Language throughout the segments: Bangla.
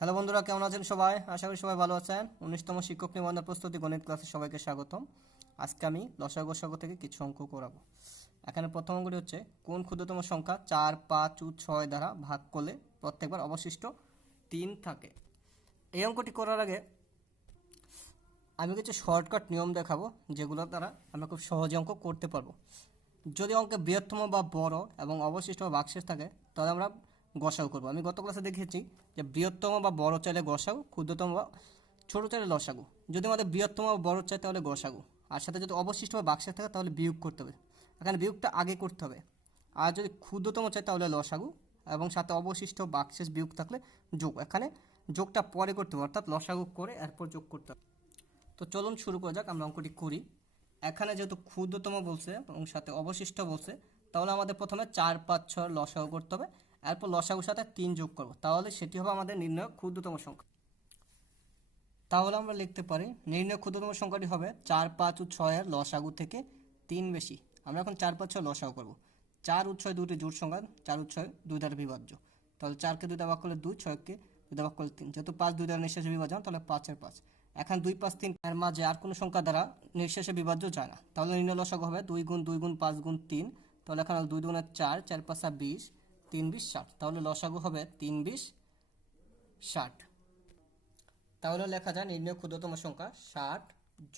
হ্যালো বন্ধুরা, কেমন আছেন সবাই? আশা করি সবাই ভালো আছেন। 19তম শিক্ষক নিবন্ধন প্রস্তুতি গণিত ক্লাসে সবাইকে স্বাগতম। আজকে আমি লসাগু গসাগু থেকে কিছু অঙ্ক করাবো। এখানে প্রথম অঙ্কটি হচ্ছে, কোন ক্ষুদ্রতম সংখ্যা 4, 5 ও 6 দ্বারা ভাগ করলে প্রত্যেকবার অবশিষ্ট 3 থাকে। এই অঙ্কটি করার আগে আমি কিছু শর্টকাট নিয়ম দেখাবো, যেগুলো দ্বারা আমরা খুব সহজে অঙ্ক করতে পারবো। যদি অঙ্কে বৃহত্তম বা বড় এবং অবশিষ্ট বা ভাগশেষ থাকে, তাহলে আমরা গসাগু করবো। আমি গত ক্লাসে দেখিয়েছি যে বৃহত্তম বা বড় চাইলে গসাগু, ক্ষুদ্রতম বা ছোট চাইলে লসাগু। যদি আমাদের বৃহত্তম বা বড় চাই তাহলে গসাগু, আর সাথে যদি অবশিষ্ট বা ভাগশেষ থাকে তাহলে বিয়োগ করতে হবে। এখানে বিয়োগটা আগে করতে হবে। আর যদি ক্ষুদ্রতম চাই তাহলে লসাগু, এবং সাথে অবশিষ্ট ভাগশেষ বিয়োগ থাকলে যোগ। এখানে যোগটা পরে করতে হবে, অর্থাৎ লসাগু করে এরপর যোগ করতে হবে। তো চলুন শুরু করা যাক, আমরা অঙ্কটি করি। এখানে যেহেতু ক্ষুদ্রতম বলছে এবং সাথে অবশিষ্ট বলছে, তাহলে আমাদের প্রথমে 4, 5, 6 লসাগু করতে হবে। এরপর লসাগুর সাথে 3 যোগ করব, তাহলে সেটি হবে আমাদের নির্ণয় ক্ষুদ্রতম সংখ্যা। তাহলে আমরা লিখতে পারি নির্ণয় ক্ষুদ্রতম সংখ্যাটি হবে 4, 5 ও 6 এর লসাগু থেকে 3 বেশি। আমরা এখন 4, 5, 6 লসাগু করব। 4 ও 6 দুটি জোড় সংখ্যা, 4 ও 6 2 দ্বারা বিভাজ্য। তাহলে 4কে 2 দ্বারা ভাগ করলে 2, 6কে 2 দ্বারা ভাগ করলে 3। যেহেতু 5 2 দ্বারা নিঃশেষে বিভাজন, তাহলে 5 এর 5। এখন 2, 5, 3 এর মাঝে আর কোনো সংখ্যা দ্বারা নিঃশেষে বিভাজ্য যায় না, তাহলে নির্ণয় লসাগু হবে 2 গুণ 2 গুণ 5 গুণ 3। তাহলে এখানে 2 দুগুণে 4, 4 5 20, 3 20 60। তাহলে লসাগু হবে 3 20 60। তাহলে লেখা যায় নির্ণয় ক্ষুদ্রতম সংখ্যা 60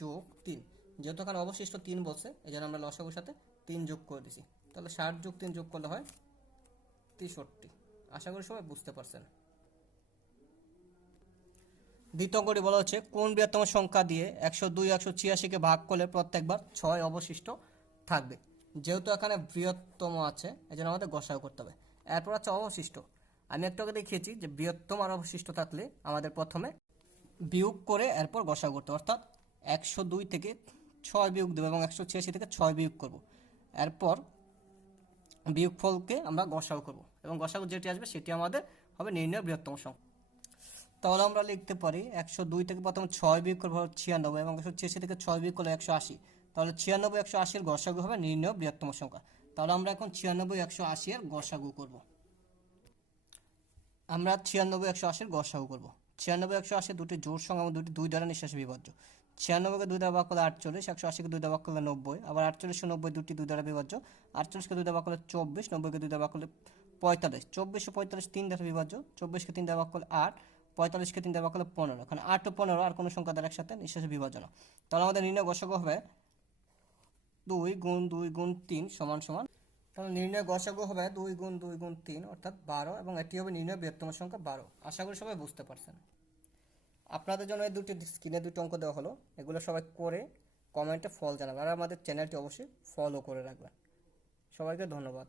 যোগ 3। যেহেতু এখানে অবশিষ্ট 3 বলছে, এই জন্য আমরা লসাগুর সাথে 3 যোগ করে দিছি। তাহলে 60 যোগ 3 যোগ করলে হয় 63। আশা করি সবাই বুঝতে পারছেন। দ্বিতীয় অঙ্কটি বলা হচ্ছে, কোন বৃহত্তম সংখ্যা দিয়ে 102, 186কে ভাগ করলে প্রত্যেকবার 6 অবশিষ্ট থাকবে। যেহেতু এখানে বৃহত্তম আছে, এই জন্য আমাদের গসাগু করতে হবে। এরপর আছে অবশিষ্ট। আমি একটু আগে দেখিয়েছি যে বৃহত্তম আর অবশিষ্ট থাকলে আমাদের প্রথমে বিয়োগ করে এরপর গসাগু করতে, অর্থাৎ 102 থেকে 6 বিয়োগ দেবো এবং 186 থেকে 6 বিয়োগ করব। এরপর বিয়োগফলকে আমরা গসাগু করব, এবং গসাগু যেটি আসবে সেটি আমাদের হবে নির্ণয় বৃহত্তম সংখ্যা। তাহলে আমরা লিখতে পারি 102 থেকে প্রথমে 6 বিয়োগ করবো 96, এবং 186 থেকে 6 বিয়োগ করলে 180। তাহলে 96, 180 এর গসাগু হবে নির্ণয় বৃহত্তম সংখ্যা। তাহলে আমরা এখন 96, 180 এর গসাগু করব। আমরা 96, 180 এর গসাগু করব। 96, 180 দুটি জোড় সংখ্যা এবং দুটি 2 দ্বারা নিঃশেষে বিভাজ্য। 96কে 2 দ্বারা ভাগ করলে 48, 180কে 2 দ্বারা ভাগ করলে 90, আবার 48 ও 90 দুটি 2 দ্বারা বিভাজ্য। 48কে 2 দ্বারা ভাগ করলে 24, 90কে 2 দ্বারা ভাগ করলে 45, 24 ও 45 3 দ্বারা বিভাজ্য। 24কে 3 দ্বারা ভাগ করলে 8, 45কে 3 দ্বারা ভাগ করলে 15। এখানে 8 ও 15 আর কোনো সংখ্যা দ্বারা একসাথে নিঃশেষে বিভাজ্য না। তাহলে আমাদের নির্ণয় গসাগু হবে 2 গুণ 2 গুণ 3 সমান সমান। তাহলে নির্ণয় গসাগু হবে 2 গুণ 2 গুণ 3 অর্থাৎ 12, এবং এটি হবে নির্ণয় বৃহত্তম সংখ্যা 12। আশা করি সবাই বুঝতে পারছেন। আপনাদের জন্য এই দুটি স্ক্রিনে দুটো অঙ্ক দেওয়া হলো, এগুলো সবাই করে কমেন্টে ফল জানাবেন, আর আমাদের চ্যানেলটি অবশ্যই ফলো করে রাখবেন। সবাইকে ধন্যবাদ।